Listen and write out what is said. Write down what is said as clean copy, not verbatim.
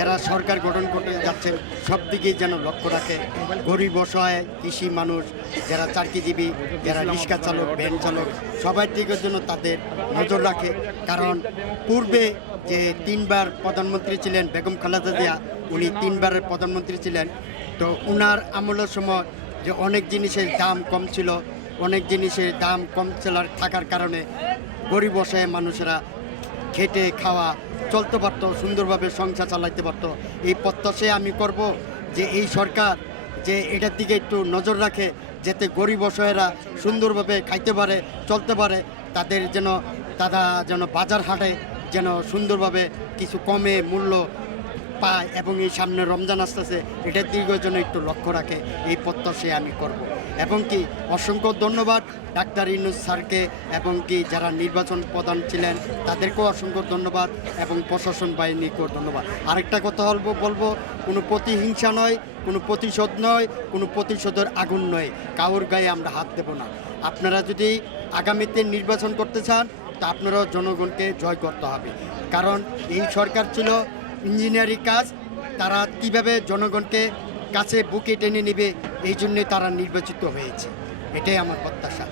যারা সরকার গঠন করতে যাচ্ছেন সব দিকেই যেন লক্ষ্য রাখে। গরিব অসহায় কৃষি মানুষ, যারা চাকরিজীবী, যারা রিক্সা চালক, ভ্যান চালক, সবার দিকের জন্য তাদের নজর রাখে। কারণ পূর্বে যে 3বার প্রধানমন্ত্রী ছিলেন বেগম খালেদা জিয়া, উনি 3বারের প্রধানমন্ত্রী ছিলেন। তো ওনার আমলের সময় যে অনেক জিনিসের দাম কম ছিল, অনেক জিনিসের দাম কম থাকার কারণে গরিব অসহায় মানুষেরা খেটে খাওয়া চলতে পারতো, সুন্দরভাবে সংসার চালাইতে পারতো। এই প্রত্যাশায় আমি করব যে এই সরকার যে এটার দিকে একটু নজর রাখে, যাতে গরিব অসহায়রা সুন্দরভাবে খাইতে পারে, চলতে পারে, তাদের যেন বাজার হাটে যেন সুন্দরভাবে কিছু কমে মূল্য পায়, এবং এই সামনে রমজান আসতেছে, এটার দিকের জন্য একটু লক্ষ্য রাখে, এই প্রত্যাশায় আমি করব। এবং কি অসংখ্য ধন্যবাদ ডাক্তার ইউনূস স্যারকে, এবং কি যারা নির্বাচন প্রধান ছিলেন তাদেরকেও অসংখ্য ধন্যবাদ, এবং প্রশাসন বাহিনীকেও ধন্যবাদ। আরেকটা কথা বলবো, কোনো প্রতিহিংসা নয়, কোনো প্রতিশোধ নয়, কোনো প্রতিশোধের আগুন নয়, কারোর গায়ে আমরা হাত দেব না। আপনারা যদি আগামীতে নির্বাচন করতে চান তা আপনারাও জনগণকে জয় করতে হবে। কারণ এই সরকার ছিল ইঞ্জিনিয়ারিং কাজ, তারা কীভাবে জনগণকে কাছে বুকে টেনে নেবে, এই জন্যে তারা নির্বাচিত হয়েছে। এটাই আমার প্রত্যাশা।